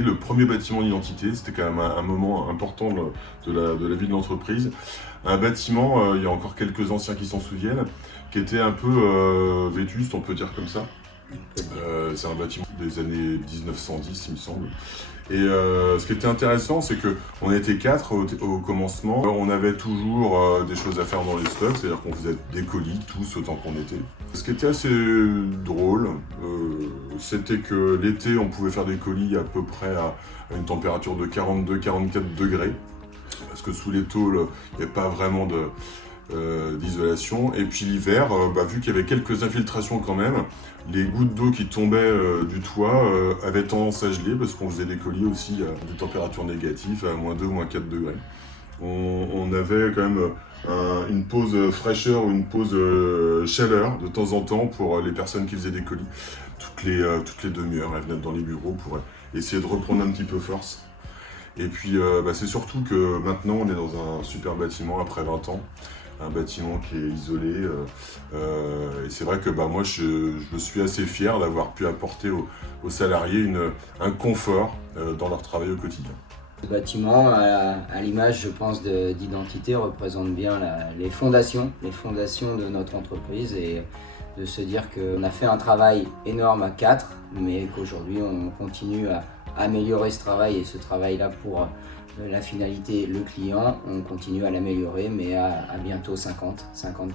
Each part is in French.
Le premier bâtiment d'identité, c'était quand même un moment important de la vie de l'entreprise. Un bâtiment, il y a encore quelques anciens qui s'en souviennent, qui était un peu vétuste, on peut dire comme ça. C'est un bâtiment des années 1910, il me semble. Et ce qui était intéressant, c'est qu'on était 4 au commencement. On avait toujours des choses à faire dans les stocks, c'est-à-dire qu'on faisait des colis, tous autant qu'on était. Ce qui était assez drôle, c'était que l'été, on pouvait faire des colis à peu près à une température de 42-44 degrés. Parce que sous les tôles, il n'y a pas vraiment d'isolation. Et puis l'hiver, vu qu'il y avait quelques infiltrations quand même, les gouttes d'eau qui tombaient du toit avaient tendance à geler parce qu'on faisait des colis aussi à des températures négatives, à -2, -4 degrés. On avait quand même une pause fraîcheur ou une pause chaleur de temps en temps pour les personnes qui faisaient des colis. Toutes les demi-heures, elles venaient dans les bureaux pour essayer de reprendre un petit peu force. Et puis c'est surtout que maintenant on est dans un super bâtiment après 20 ans, un bâtiment qui est isolé. Et c'est vrai que moi je suis assez fier d'avoir pu apporter aux salariés un confort dans leur travail au quotidien. Ce bâtiment, à l'image, je pense, d'identité, représente bien les fondations de notre entreprise et de se dire qu'on a fait un travail énorme à 4, mais qu'aujourd'hui on continue à améliorer ce travail et ce travail-là pour la finalité, le client, on continue à l'améliorer, mais à bientôt 50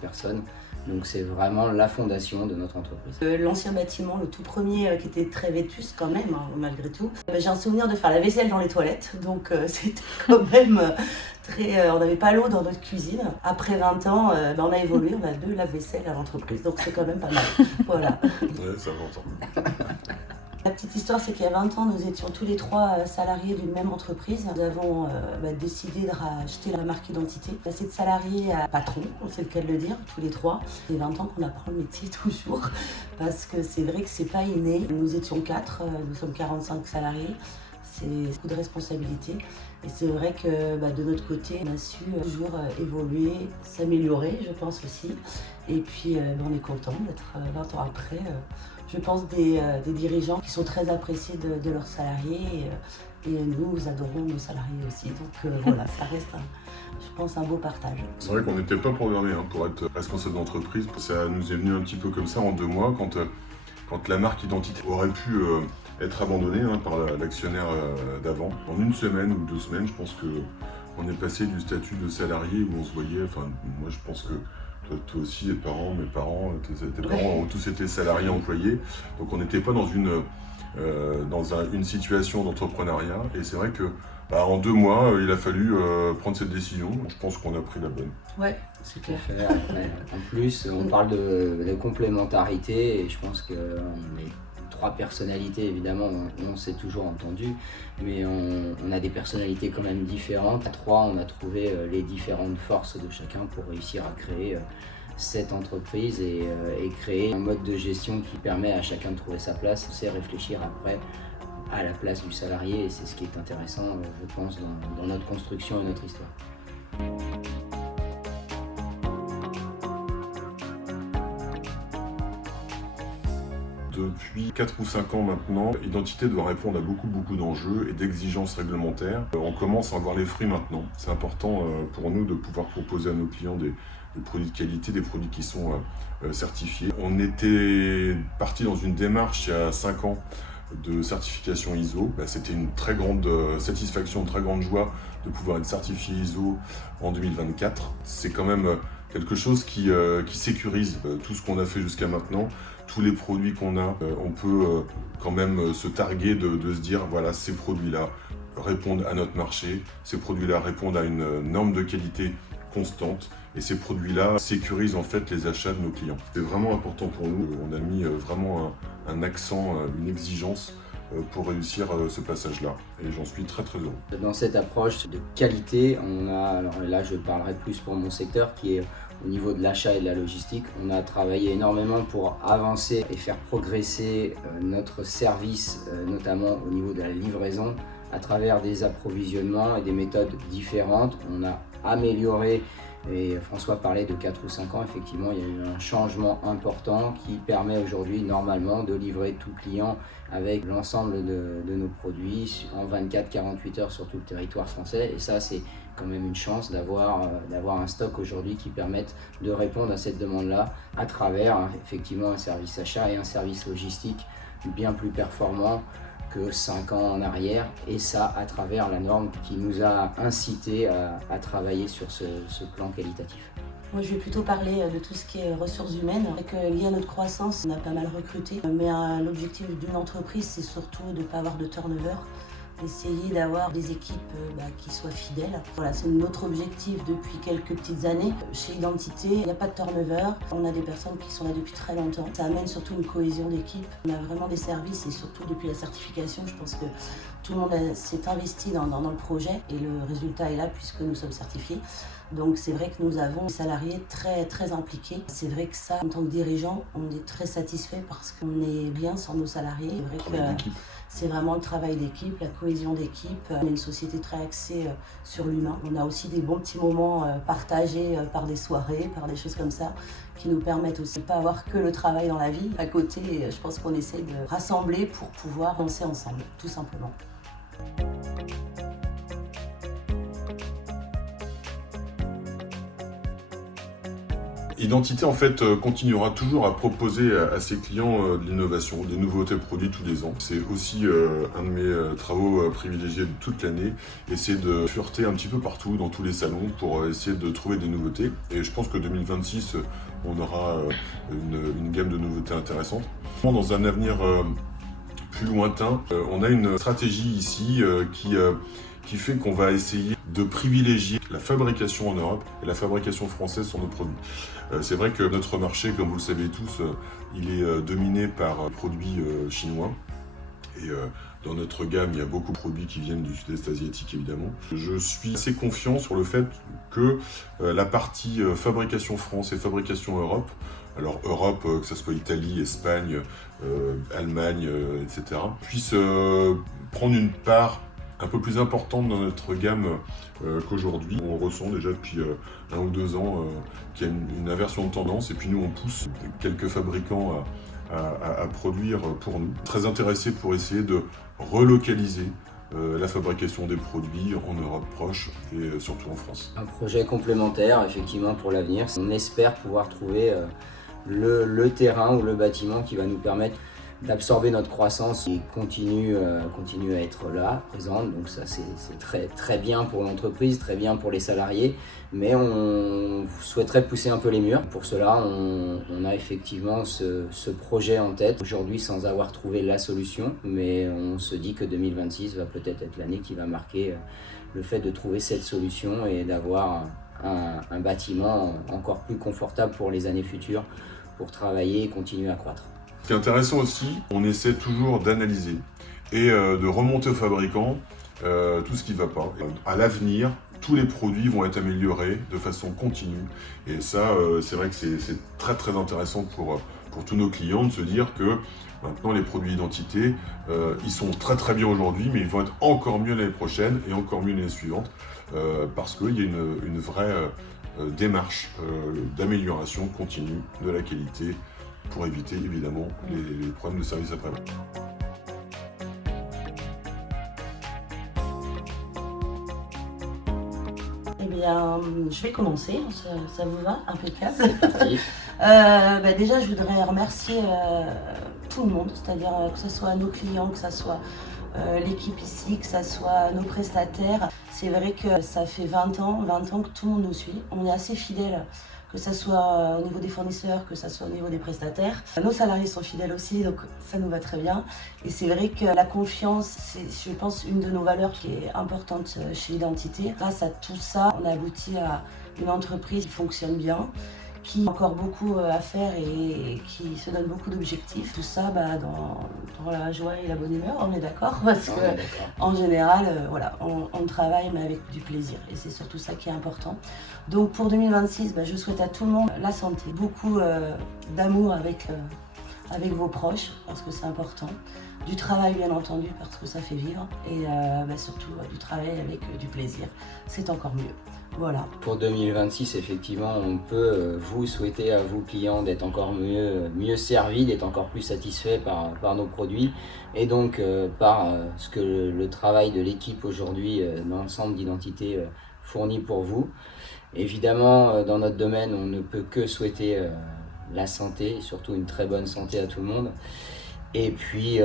personnes. Donc c'est vraiment la fondation de notre entreprise. L'ancien bâtiment, le tout premier, qui était très vétuste quand même, malgré tout. J'ai un souvenir de faire la vaisselle dans les toilettes, donc c'était quand même très... on n'avait pas l'eau dans notre cuisine. Après 20 ans, on a évolué, on a 2 lave-vaisselle à l'entreprise, donc c'est quand même pas mal. Voilà. Ouais, ça va. La petite histoire, c'est qu'il y a 20 ans, nous étions tous les 3 salariés d'une même entreprise. Nous avons décidé de racheter la marque identité, passer de salarié à patron, c'est le cas de le dire, tous les 3. C'est 20 ans qu'on apprend le métier toujours, parce que c'est vrai que c'est pas inné. Nous étions 4, nous sommes 45 salariés. C'est beaucoup de responsabilités. Et c'est vrai que de notre côté, on a su toujours évoluer, s'améliorer, je pense aussi. Et puis on est content d'être 20 ans après. Je pense des dirigeants qui sont très appréciés de leurs salariés et nous adorons nos salariés aussi. Donc voilà, ça reste, je pense, un beau partage. C'est vrai qu'on n'était pas programmé pour être responsable d'entreprise. Ça nous est venu un petit peu comme ça en 2 mois quand la marque identité aurait pu être abandonnée par l'actionnaire d'avant. En 1 semaine ou 2 semaines, je pense qu'on est passé du statut de salarié où on se voyait, moi je pense que toi aussi, mes parents, tes parents ont tous été salariés employés, donc on n'était pas dans une situation d'entrepreneuriat. Et c'est vrai que en 2 mois, il a fallu prendre cette décision. Je pense qu'on a pris la bonne. Ouais, c'est clair. En plus, on parle de complémentarité et je pense qu'on est 3 personnalités, évidemment, on s'est toujours entendu, mais on a des personnalités quand même différentes. À 3, on a trouvé les différentes forces de chacun pour réussir à créer cette entreprise et créer un mode de gestion qui permet à chacun de trouver sa place. On sait réfléchir après à la place du salarié et c'est ce qui est intéressant, je pense, dans notre construction et notre histoire. Depuis 4 ou 5 ans maintenant, Identité doit répondre à beaucoup d'enjeux et d'exigences réglementaires. On commence à en voir les fruits maintenant. C'est important pour nous de pouvoir proposer à nos clients des produits de qualité, des produits qui sont certifiés. On était parti dans une démarche il y a 5 ans de certification ISO. C'était une très grande satisfaction, une très grande joie de pouvoir être certifié ISO en 2024. C'est quand même quelque chose qui sécurise tout ce qu'on a fait jusqu'à maintenant. Tous les produits qu'on a, on peut quand même se targuer de se dire voilà, ces produits-là répondent à notre marché, ces produits-là répondent à une norme de qualité constante et ces produits-là sécurisent en fait les achats de nos clients. C'est vraiment important pour nous, on a mis vraiment un accent, une exigence pour réussir ce passage-là et j'en suis très heureux. Dans cette approche de qualité, on a, alors là je parlerai plus pour mon secteur qui est au niveau de l'achat et de la logistique, on a travaillé énormément pour avancer et faire progresser notre service, notamment au niveau de la livraison, à travers des approvisionnements et des méthodes différentes. On a amélioré Et François parlait de 4 ou 5 ans, effectivement, il y a eu un changement important qui permet aujourd'hui normalement de livrer tout client avec l'ensemble de nos produits en 24-48 heures sur tout le territoire français. Et ça, c'est quand même une chance d'avoir un stock aujourd'hui qui permette de répondre à cette demande-là à travers effectivement un service achat et un service logistique bien plus performant que 5 ans en arrière, et ça à travers la norme qui nous a incité à travailler sur ce plan qualitatif. Moi, je vais plutôt parler de tout ce qui est ressources humaines. Lié à notre croissance, on a pas mal recruté, mais l'objectif d'une entreprise, c'est surtout de ne pas avoir de turnover, essayer d'avoir des équipes qui soient fidèles. Voilà, c'est notre objectif depuis quelques petites années. Chez Identité, il n'y a pas de turnover. On a des personnes qui sont là depuis très longtemps. Ça amène surtout une cohésion d'équipe. On a vraiment des services, et surtout depuis la certification, je pense que tout le monde s'est investi dans le projet et le résultat est là puisque nous sommes certifiés. Donc c'est vrai que nous avons des salariés très, très impliqués. C'est vrai que ça, en tant que dirigeant, on est très satisfait parce qu'on est bien sans nos salariés. C'est vrai que c'est vraiment le travail d'équipe, la cohésion d'équipe. On est une société très axée sur l'humain. On a aussi des bons petits moments partagés par des soirées, par des choses comme ça, qui nous permettent aussi de ne pas avoir que le travail dans la vie. À côté, je pense qu'on essaie de rassembler pour pouvoir avancer ensemble, tout simplement. Identité en fait continuera toujours à proposer à ses clients de l'innovation, des nouveautés produits tous les ans. C'est aussi un de mes travaux privilégiés de toute l'année, essayer de fureter un petit peu partout dans tous les salons pour essayer de trouver des nouveautés. Et je pense que 2026, on aura une gamme de nouveautés intéressantes. Dans un avenir plus lointain, on a une stratégie ici qui fait qu'on va essayer de privilégier la fabrication en Europe et la fabrication française sur nos produits. C'est vrai que notre marché, comme vous le savez tous, il est dominé par produits chinois. Et dans notre gamme, il y a beaucoup de produits qui viennent du sud-est asiatique, évidemment. Je suis assez confiant sur le fait que la partie fabrication France et fabrication Europe, alors Europe, que ce soit Italie, Espagne, Allemagne, etc., puisse prendre une part un peu plus importante dans notre gamme qu'aujourd'hui. On ressent déjà depuis 1 ou 2 ans qu'il y a une inversion de tendance, et puis nous on pousse quelques fabricants à produire pour nous. Très intéressés pour essayer de relocaliser la fabrication des produits en Europe proche et surtout en France. Un projet complémentaire effectivement pour l'avenir. On espère pouvoir trouver le terrain ou le bâtiment qui va nous permettre d'absorber notre croissance et continue à être là, présente. Donc ça c'est très, très bien pour l'entreprise, très bien pour les salariés, mais on souhaiterait pousser un peu les murs. Pour cela, on a effectivement ce projet en tête aujourd'hui sans avoir trouvé la solution, mais on se dit que 2026 va peut-être être l'année qui va marquer le fait de trouver cette solution et d'avoir un bâtiment encore plus confortable pour les années futures pour travailler et continuer à croître. Ce qui est intéressant aussi, on essaie toujours d'analyser et de remonter aux fabricants tout ce qui ne va pas. À l'avenir, tous les produits vont être améliorés de façon continue. Et ça, c'est vrai que c'est très très intéressant pour tous nos clients de se dire que maintenant les produits identité, ils sont très très bien aujourd'hui, mais ils vont être encore mieux l'année prochaine et encore mieux l'année suivante, parce qu'il y a une vraie démarche d'amélioration continue de la qualité, pour éviter évidemment les problèmes de service après-vente. Eh bien, je vais commencer, ça vous va? Impeccable. C'est parti. Déjà, je voudrais remercier tout le monde, c'est-à-dire que ce soit nos clients, que ce soit l'équipe ici, que ce soit nos prestataires. C'est vrai que ça fait 20 ans que tout le monde nous suit. On est assez fidèles, que ce soit au niveau des fournisseurs, que ce soit au niveau des prestataires. Nos salariés sont fidèles aussi, donc ça nous va très bien. Et c'est vrai que la confiance, c'est, je pense, une de nos valeurs qui est importante chez Identité. Grâce à tout ça, on a abouti à une entreprise qui fonctionne bien, qui a encore beaucoup à faire et qui se donne beaucoup d'objectifs. Tout ça dans la joie et la bonne humeur, on est d'accord? Parce qu'en général, on travaille mais avec du plaisir et c'est surtout ça qui est important. Donc pour 2026, je souhaite à tout le monde la santé, beaucoup d'amour avec avec vos proches, parce que c'est important. Du travail, bien entendu, parce que ça fait vivre. Et surtout, du travail avec du plaisir. C'est encore mieux. Voilà. Pour 2026, effectivement, on peut vous souhaiter à vous, clients, d'être encore mieux servis, d'être encore plus satisfaits par nos produits et donc par ce que le travail de l'équipe aujourd'hui dans le centre d'identité fournit pour vous. Évidemment, dans notre domaine, on ne peut que souhaiter la santé, et surtout une très bonne santé à tout le monde. Et puis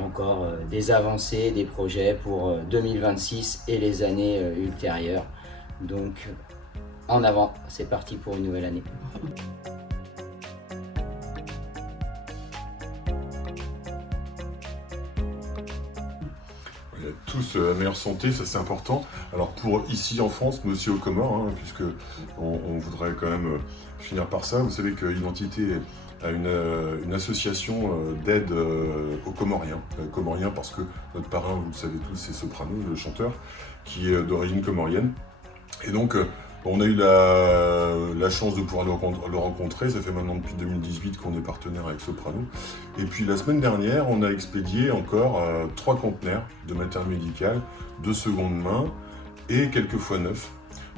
encore des avancées, des projets pour 2026 et les années ultérieures. Donc, en avant, c'est parti pour une nouvelle année. Tous la meilleure santé, ça c'est important. Alors pour ici en France, mais aussi aux Comores, puisque on voudrait quand même finir par ça. Vous savez que Identité a une association d'aide aux Comoriens. Comoriens parce que notre parrain, vous le savez tous, c'est Soprano, le chanteur, qui est d'origine comorienne. Et donc, on a eu la chance de pouvoir le rencontrer. Ça fait maintenant depuis 2018 qu'on est partenaire avec Soprano. Et puis la semaine dernière, on a expédié encore 3 conteneurs de matériel médical de seconde main et quelques fois neufs.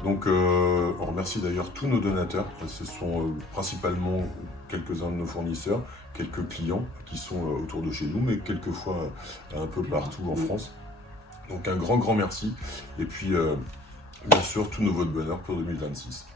Donc on remercie d'ailleurs tous nos donateurs. Ce sont principalement quelques-uns de nos fournisseurs, quelques clients qui sont autour de chez nous, mais quelquefois un peu partout en France. Donc un grand merci. Et puis bien sûr, tous nos voeux de bonheur pour 2026.